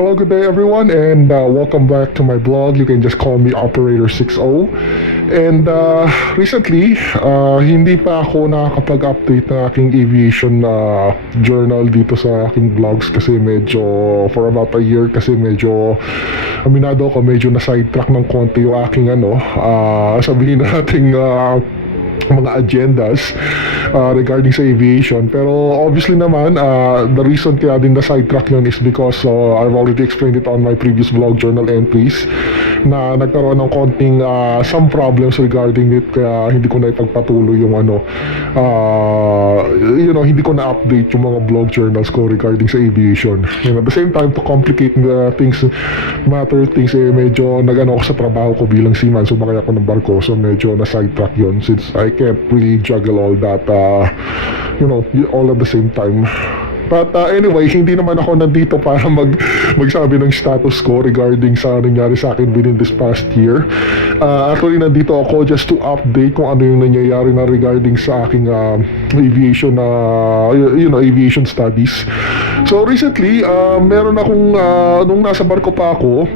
Hello, good day everyone, and welcome back to my blog. You can just call me Operator 60. And recently, hindi pa ako nakakapag-update ng aking aviation journal dito sa aking blogs kasi medyo, for about a year kasi medyo, aminado ako, medyo na-sidetrack ng konti yung aking sabihin na nating mga agendas regarding sa aviation. Pero obviously naman, the reason kaya din na sidetrack yun is because I've already explained it on my previous blog journal entries na nagkaroon ng konting some problems regarding it, kaya hindi ko na ipagpatuloy yung hindi ko na update yung mga blog journals ko regarding sa aviation. And at the same time, to complicate things, medyo nag-ano ako sa trabaho ko bilang seaman, sumakay ako ng barko, so medyo na sidetrack yun since I can't really juggle all that, all at the same time. But anyway, hindi naman ako nandito para magsabi ng status ko regarding sa nangyari sa akin within this past year. Actually, nandito ako just to update kung ano yung nangyayari na regarding sa aking aviation, aviation studies. So recently, meron akong, nung nasa barko pa ako,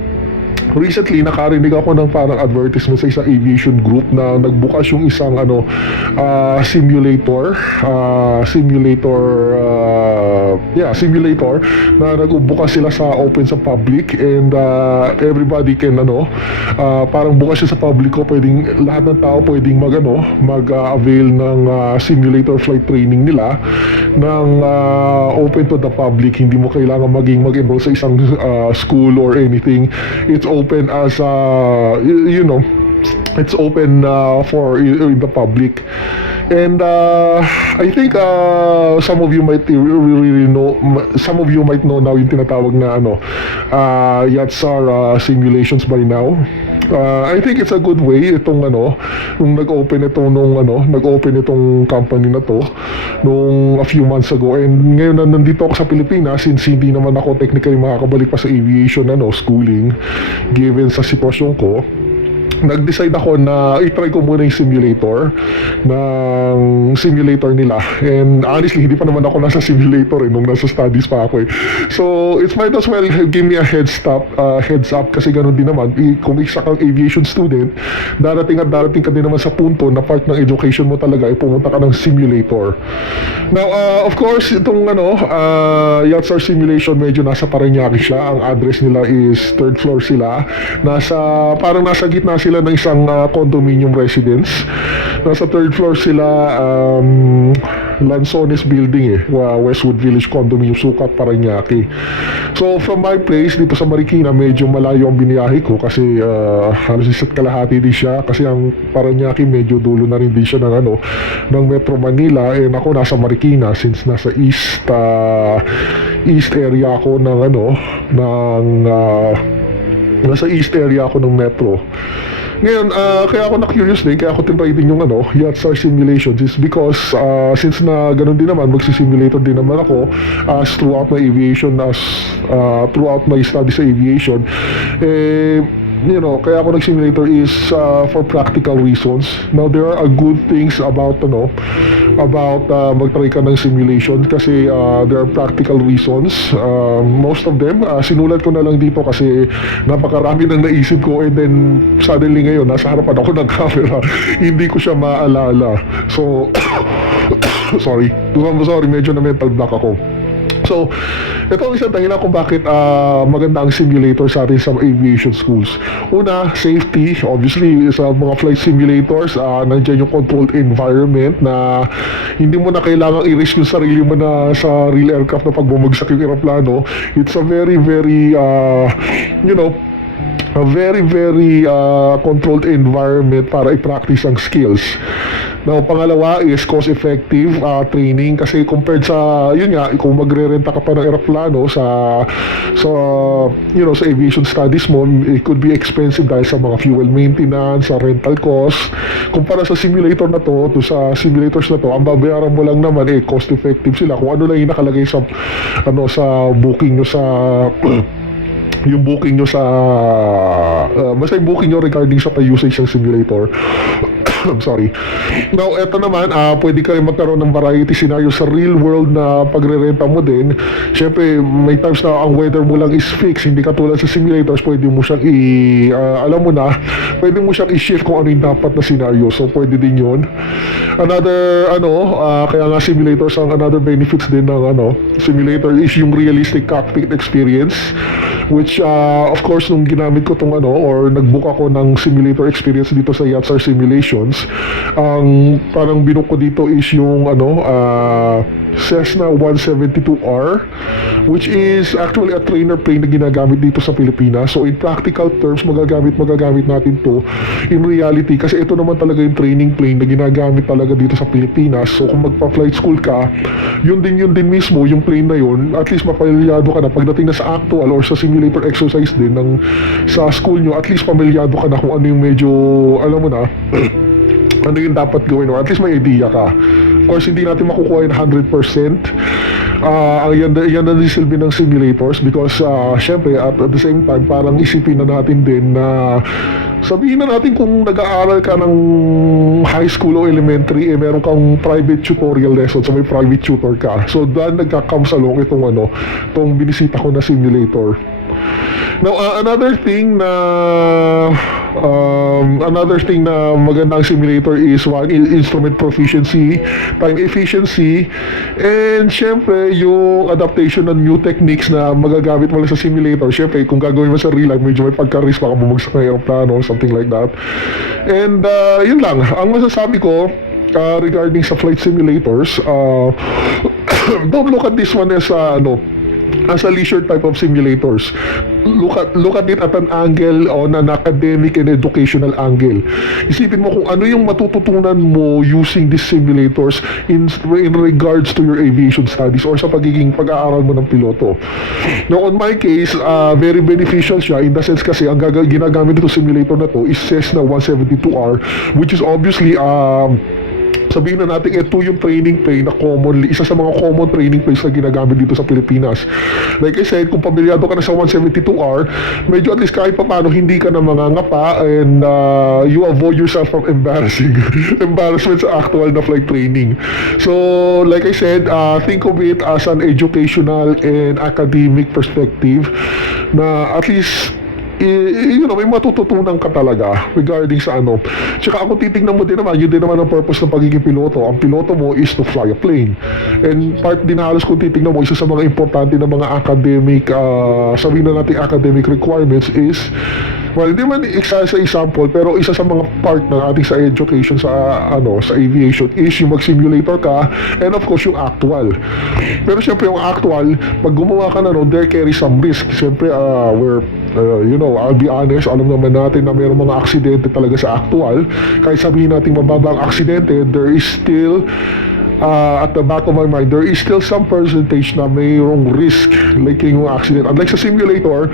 recently nakarinig ako ng parang advertisement sa isang aviation group na nagbukas yung isang simulator na nagbukas sila sa open sa public, and everybody can parang bukas siya sa public ko, pwedeng lahat ng tao pwedeng mag-avail ng simulator flight training nila ng open to the public. Hindi mo kailangan mag-enroll sa isang school or anything. It's open as it's open for in the public. And I think some of you might really know, some of you might know now yung tinatawag na YATSAR simulations by now. I think it's a good way itong nung nag-open itong company na to nung a few months ago, and ngayon na nandito ako sa Pilipinas, since hindi naman ako technically makakabalik pa sa aviation schooling given sa sitwasyon ko, nag-decide ako na i-try ko muna yung simulator nila. And honestly, hindi pa naman ako nasa simulator nung nasa studies pa ako So, it might as well give me a heads up kasi ganun din naman. Kung isa kang aviation student, darating ka din naman sa punto na part ng education mo talaga ay pumunta ka ng simulator. Now, of course, itong YATSAR simulation, medyo nasa Parañaque siya. Ang address nila is 3rd floor sila. Parang nasa gitna sila ng isang condominium residence. Nasa 3rd floor sila, Lanzones building Westwood Village Condominium, Sucat, Parañaque. So from my place dito sa Marikina, medyo malayo ang biniyahe ko kasi halos isa't kalahati din siya, kasi ang Parañaque medyo dulo na rin din siya ng Metro Manila, and ako nasa Marikina since nasa east area ako nasa east area ako ng Metro. Ngayon, kaya ako na-curious din, kaya ako tinry din yung YATSAR simulations is because since na ganun din naman, magsisimulator din naman ako throughout my aviation, throughout my studies sa aviation, kaya ako nag-simulator is for practical reasons. Now, there are good things about mag-try ka ng simulation kasi there are practical reasons. Most of them, sinulat ko na lang dito kasi napakarami nang naisip ko, and then suddenly ngayon, nasa harapan ako ng camera, hindi ko siya maalala. So, sorry, medyo na mental block ako. So, ito ang isang dahilan kung bakit maganda ang simulator sa atin sa aviation schools. Una, safety. Obviously, sa mga flight simulators, nandiyan yung controlled environment na hindi mo na kailangang i-risk yung sarili mo na sa real aircraft na pag bumagsak yung aeroplano. It's a very, very, a very, very controlled environment para i-practice ang skills. Now, pangalawa is cost-effective training kasi compared sa, kung magre-renta ka pa ng aeroplano sa aviation studies mo, it could be expensive dahil sa mga fuel maintenance, sa rental cost. Kumpara sa simulator na to, sa simulators na to, ang babayaran mo lang naman cost-effective sila. Kung ano lang yung nakalagay sa booking nyo sa yung booking nyo sa basta yung booking nyo regarding sa pag-usage ng simulator Sorry. Now, eto naman, pwede ka rin magkaroon ng variety scenario sa real world na pagre-renta mo din. Siyempre, may times na ang weather mo lang is fixed, hindi katulad sa simulators, pwede mo siyang alam mo na, pwede mo siyang i-shift kung ano yung dapat na scenario. So, pwede din yun. Another, kaya nga simulators, ang another benefits din ng, simulator is yung realistic cockpit experience, which, of course, nung ginamit ko tong, or nag-book ako ng simulator experience dito sa Yatsar Simulations, ang parang binook ko dito is yung Cessna 172R, which is actually a trainer plane na ginagamit dito sa Pilipinas. So in practical terms, magagamit natin to in reality, kasi ito naman talaga yung training plane na ginagamit talaga dito sa Pilipinas. So kung magpa-flight school ka, yun din mismo, yung plane na yun, at least mapamilyado ka na pagdating na sa actual or sa simulator exercise din ng sa school nyo, at least pamilyado ka na kung ano yung medyo, alam mo na, ano yung dapat gawin, or at least may idea ka. Of course, hindi natin makukuha yung 100%. Yan na din silbi ng simulators, because syempre at the same time, parang isipin na natin din na sabihin na natin kung nag-aaral ka ng high school o elementary, meron kang private tutorial lesson, so may private tutor ka. So doon nagkakasalong itong binisita ko na simulator. Now, another thing na magandang simulator is one, instrument proficiency, time efficiency, and syempre yung adaptation ng new techniques na magagamit mo lang sa simulator. Syempre, kung gagawin mo sa real life, medyo may pagka-risk, baka bumagsak na aeroplano, something like that. And yun lang, ang masasabi ko regarding sa flight simulators, don't look at this one as a leisure type of simulators. Look at it at an angle, on an academic and educational angle. Isipin mo kung ano yung matututunan mo using these simulators in regards to your aviation studies or sa pag-aaral mo ng piloto. Now, on my case, very beneficial siya in the sense kasi ang ginagamit nito simulator na to is Cessna 172R, which is obviously sabihin na natin, ito yung training plane na isa sa mga common training planes na ginagamit dito sa Pilipinas. Like I said, kung pamilyado ka na sa 172R, medyo at least kahit pa paano hindi ka na mangangapa, and you avoid yourself from embarrassment sa actual na flight training. So, like I said, think of it as an educational and academic perspective na at least may matututunan ka talaga regarding sa Tsaka kung titignan mo din naman, yun din naman ang purpose ng pagiging piloto. Ang piloto mo is to fly a plane. And part din halos kung titignan mo, isa sa mga importante na mga academic, sabihin na natin academic requirements is, well, hindi man isa sa example, pero isa sa mga part ng ating sa education sa aviation is yung mag-simulator ka, and of course yung actual. Pero syempre yung actual, pag gumawa ka na there carry some risk. Syempre, I'll be honest, alam naman natin na mayroong mga aksidente talaga sa actual. Kahit sabihin natin mababa ang aksidente, there is still at the back of my mind, there is still some percentage na mayroong risk like yung accident. Unlike sa simulator,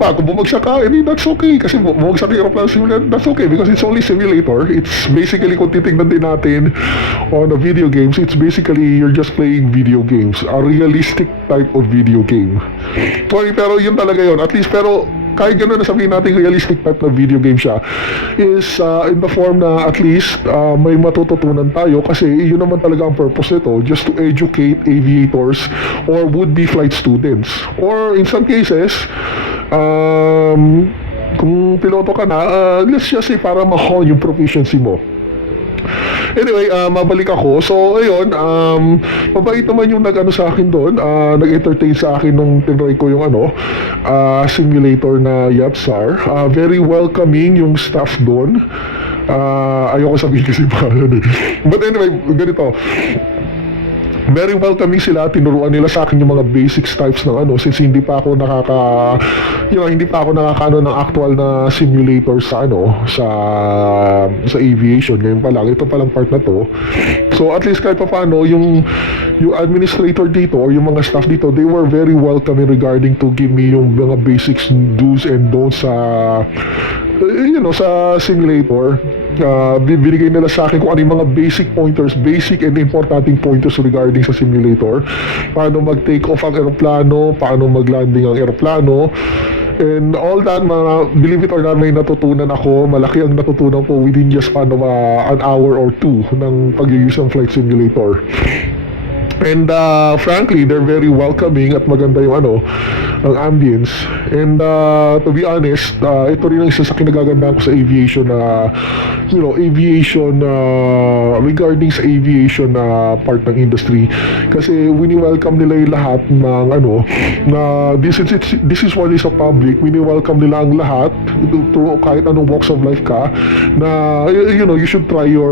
kung bumagsak ka, that's okay. Kasi bumagsak yung aeroplane simulator, that's okay because it's only simulator. It's basically, kung titignan din natin on a video games, it's basically you're just playing video games. A realistic type of video game. Sorry, pero yun talaga yun. At least, pero kahit gano'n na sabihin natin realistic type na video game siya, is in the form na at least may matututunan tayo, kasi yun naman talaga ang purpose nito, just to educate aviators or would-be flight students. Or in some cases, kung piloto ka na, let's just say para ma-hone yung proficiency mo. Anyway, mabalik ako. So, ayun, mabait naman yung nag-ano sa akin doon, nag-entertain sa akin nung tinry ko yung simulator na Yatsar. Very welcoming yung staff doon. Ayoko sabihin kasi pangalan eh. But anyway, ganito. Very welcoming sila, tinuruan nila sa akin yung mga basics types ng since hindi pa ako nakakaano ng actual na simulator sa sa aviation. Ngayon pa lang, ito pa lang part na to. So at least kahit pa paano, yung administrator dito or yung mga staff dito, they were very welcoming regarding to give me yung mga basics, do's and don'ts sa sa simulator. Binigay nila sa akin kung ano yung mga basic and importanting pointers regarding sa simulator. Paano mag-take off ang aeroplano, paano mag-landing ang aeroplano, And all that, believe it or not, may natutunan ako. Malaki ang natutunan ko within just an hour or two ng pag-use ng flight simulator. And frankly, they're very welcoming at maganda yung ang ambience. And to be honest, ito rin ang isa sa kinagagandaan ko sa aviation na regarding sa aviation na part ng industry. Kasi wini-welcome nila yung lahat ng na this is what is a public. Wini-welcome nila ang lahat to kahit anong walks of life ka na you should try you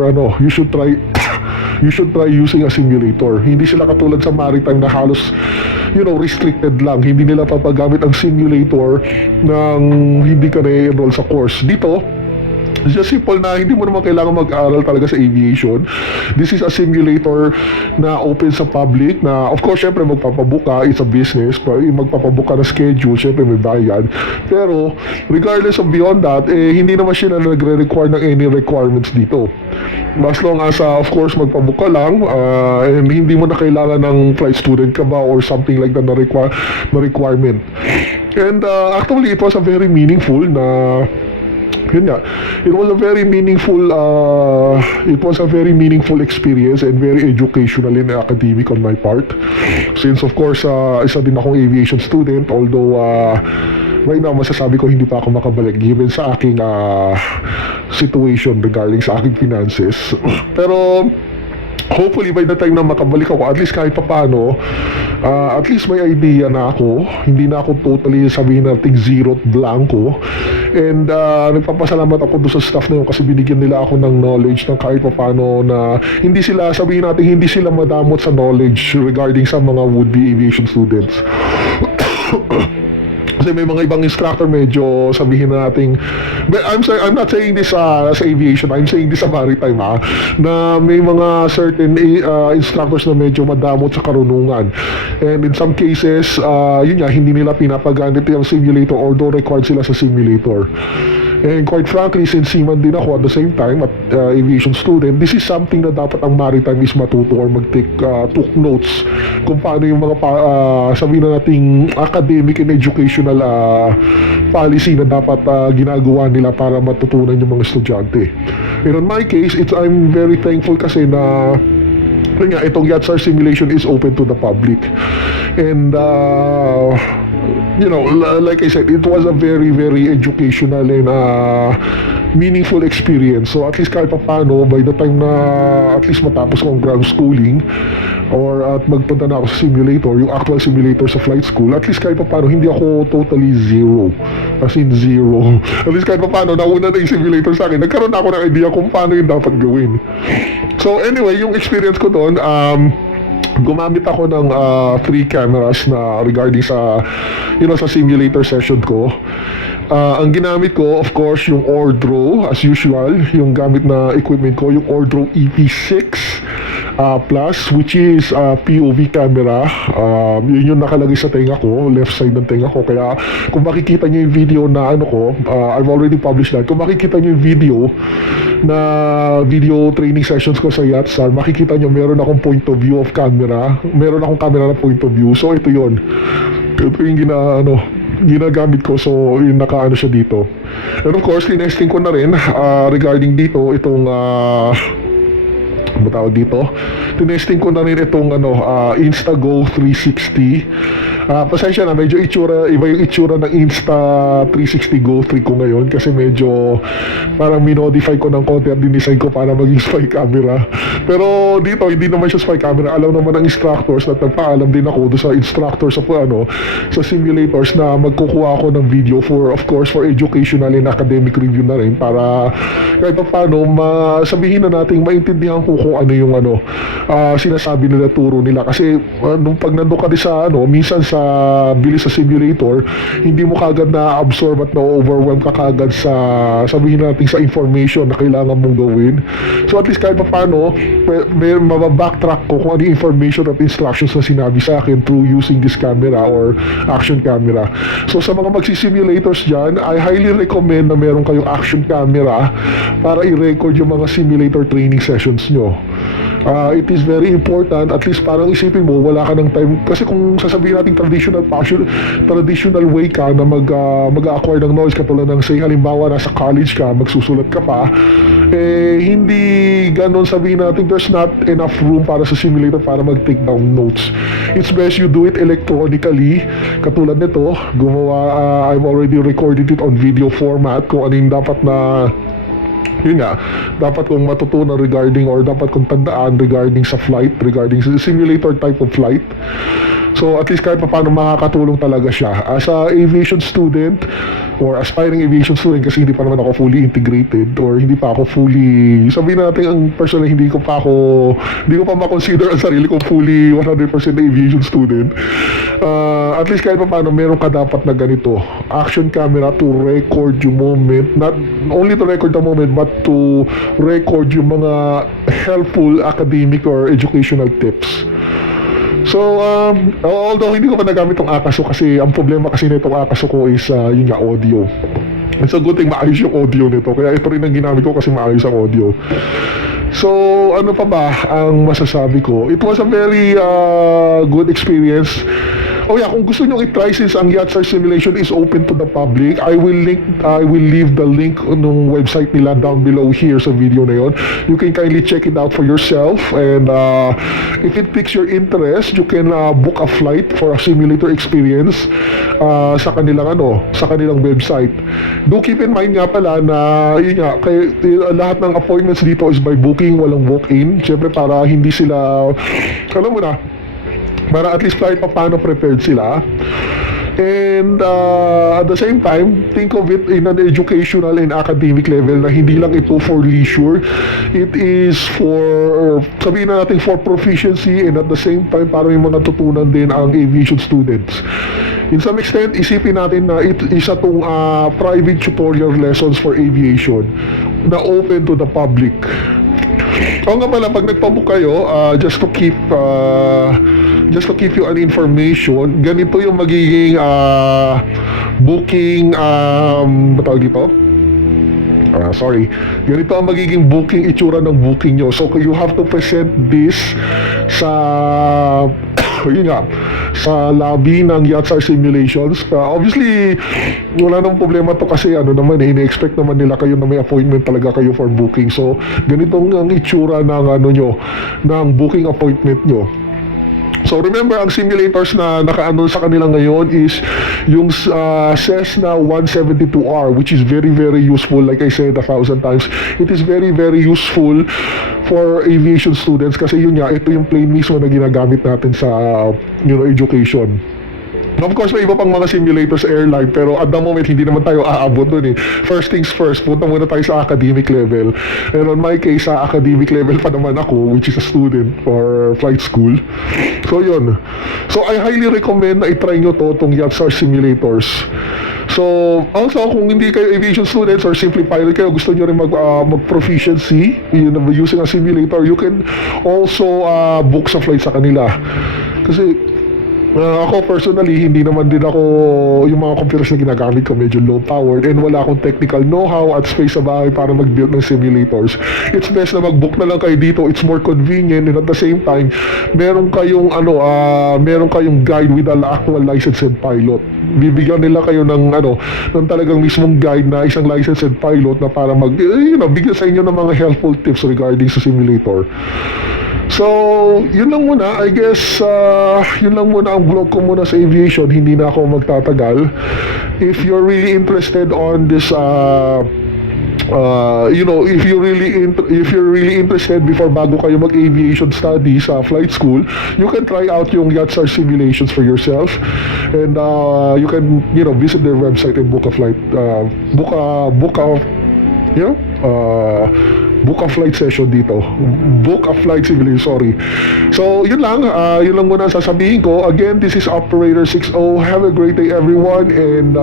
should try using a simulator. Hindi sila katulad sa maritime na halos restricted lang. Hindi nila papagamit ang simulator nang hindi ka na-enroll sa course. Dito, it's just simple na hindi mo naman kailangan mag-aral talaga sa aviation. This is a simulator na open sa public na of course syempre magpapabook ka, it's a business, magpapabook ka na schedule, syempre may bayad. Pero regardless of beyond that, hindi naman siya na nagre-require ng any requirements dito. As long as of course magpabook ka lang and hindi mo na kailangan ng flight student ka ba or something like that na requirement. And actually it was a very meaningful it was a very meaningful experience and very educational and academic on my part. Since of course isa din akong aviation student, although right now masasabi ko hindi pa ako makabalik given sa aking situation regarding sa aking finances. Pero hopefully by the time na makabalik ako, at least kahit paano, at least may idea na ako. Hindi na ako totally sabihin natin zero blanco. And nagpapasalamat ako doon sa staff na yun kasi binigyan nila ako ng knowledge ng kahit paano na hindi sila madamot sa knowledge regarding sa mga would-be aviation students. Kasi may mga ibang instructor medyo sabihin natin, but I'm not saying this sa aviation, I'm saying this sa maritime na may mga certain instructors na medyo madamot sa karunungan. And in some cases, hindi nila pinapagamit yung simulator although required sila sa simulator. And quite frankly, since seaman din ako at the same time at aviation student, this is something na dapat ang maritime is matuto or took notes kung paano yung mga sabihin na nating academic and educational policy na dapat ginagawa nila para matutunan yung mga estudyante. And in my case, I'm very thankful kasi na itong Yatsar simulation is open to the public. And like I said, it was a very, very educational and meaningful experience. So at least kahit paano, by the time na at least matapos ko ang ground schooling or at magpunta na ako sa simulator, yung actual simulator sa flight school, at least kahit paano hindi ako totally zero. As in zero. At least kahit paano, nauna na yung simulator sa akin. Nagkaroon na ako ng idea kung paano yung dapat gawin. So anyway, yung experience ko doon, gumamit ako ng 3 cameras na regarding sa sa simulator session ko. Ang ginamit ko, of course, yung Ordro as usual, yung gamit na equipment ko, yung Ordro EP6 Plus, which is POV camera. Yun yung nakalagay sa tenga ko, left side ng tenga ko. Kaya kung makikita nyo yung video na I've already published that. Kung makikita nyo yung video training sessions ko sa Yatsar, makikita nyo meron akong point of view of camera. Meron akong camera na point of view. So ito yun. Ito yung ginagamit ko, so yung nakaano siya dito. And of course, tinesting ko na rin regarding dito, itong matawag dito, tinesting ko na rin itong Instago 360. Pasensya na, medyo iba yung itsura ng Insta360 Go 3 ko ngayon kasi medyo parang minodify ko ng konti at dinesign ko para maging spy camera. Pero dito, hindi naman siya spy camera. Alam naman ng instructors at nagpaalam din ako doon sa instructors sa simulators na magkukuha ako ng video for educational and academic review na rin para kahit pa paano sabihin na natin maintindihan ko kung ano yung sinasabi nila, turo nila. Kasi nung pag nandun ka din sa minsan sa bilis sa simulator, hindi mo kagad na-absorb at na-overwhelm ka kagad sa sabihin natin sa information na kailangan mong gawin. So at least kahit pa paano, may mababacktrack ko kung ano yung information at instructions na sinabi sa akin through using this camera or action camera. So sa mga magsisimulators dyan, I highly recommend na meron kayong action camera para i-record yung mga simulator training sessions nyo. It is very important, at least parang isipin mo, wala ka ng time. Kasi kung sasabihin natin traditional way ka na mag-acquire ng knowledge, katulad ng say, halimbawa, nasa college ka, magsusulat ka pa, hindi ganon sabihin natin, there's not enough room para sa simulator para mag-take down notes. It's best you do it electronically, katulad nito, I've already recorded it on video format, kung ano yung dapat na yun nga, dapat kong matutunan regarding or dapat kong tandaan regarding sa flight, regarding sa simulator type of flight. So at least kahit paano makakatulong talaga siya. As a aviation student or aspiring aviation student, kasi hindi pa naman ako fully integrated or hindi pa ako fully, sabihin natin ang personally hindi ko pa ma-consider ang sarili kong fully 100% na aviation student. At least kahit paano meron ka dapat na ganito, action camera to record yung moment, not only to record the moment but to record yung mga helpful academic or educational tips. So, although hindi ko pa nagamit tong Akaso kasi ang problema kasi nitong Akaso ko is yun nga, audio. It's a good thing maayos yung audio nito, kaya ito rin ang ginamit ko kasi maayos ang audio. So, ano pa ba ang masasabi ko? It was a very good experience. Oh yeah, kung gusto nyo i-try, since ang Yatsar simulation is open to the public, I will leave the link ng website nila down below here sa video na yon. You can kindly check it out for yourself, and if it piques your interest, you can book a flight for a simulator experience sa kanilang website. Do keep in mind nga pala na yun nga, lahat ng appointments dito is by booking, walang walk-in. Siyempre para hindi sila, alam mo na, para at least kahit paano prepared sila. And at the same time, think of it in an educational and academic level na hindi lang ito for leisure. It is for, sabihin na natin, for proficiency, and at the same time para may mga tutunan din ang aviation students. In some extent, isipin natin na isa tong private tutorial lessons for aviation na open to the public. O nga pala, pag nagpabook kayo, just to keep you an information, ganito yung magiging booking, batawag dito? Ganito ang magiging booking, itsura ng booking nyo. So you have to present this sa yun nga, sa lobby ng Yatsar Simulations. Obviously, wala nang problema to kasi ine-expect naman nila kayo na may appointment talaga kayo for booking. So, ganitong ang itsura ng ng booking appointment nyo. So remember, ang simulators na naka-ano sa kanila ngayon is yung Cessna 172R, which is very very useful. Like I said 1,000 times, it is very very useful for aviation students kasi yun nga, ito yung plane mismo na ginagamit natin sa education. Of course, may iba pang mga simulators sa airline, pero at the moment, hindi naman tayo aabot dun eh. First things first, punta muna tayo sa academic level. And on my case, sa academic level pa naman ako, which is a student for flight school. So, yun. So, I highly recommend na itry nyo tong Yatsar simulators. So, also, kung hindi kayo aviation students or simply pilot kayo, gusto nyo rin mag-proficiency using a simulator, you can also book sa flight sa kanila. Kasi, ako personally, hindi naman din ako, yung mga computers na ginagamit ko medyo low powered and wala akong technical know-how at space sa bahay para mag-build ng simulators. It's best na mag-book na lang kayo dito. It's more convenient, and at the same time, meron kayong guide with an actual licensed pilot. Bibigyan nila kayo ng talagang mismong guide na isang licensed pilot na para bigyan sa inyo ng mga helpful tips regarding sa simulator. So, yun lang muna. I guess, yun lang muna ang vlog ko muna sa aviation. Hindi na ako magtatagal. If you're really interested on this, if you're really interested before bago kayo mag-aviation study sa flight school, you can try out yung Yatsar simulations for yourself. And you can, visit their website and book a flight, book a flight session dito. Book a flight simulation, sorry. So, yun lang muna sasabihin ko. Again, this is Operator 60. Have a great day, everyone, and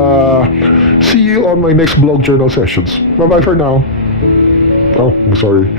see you on my next blog journal sessions. Bye-bye for now. Oh, I'm sorry.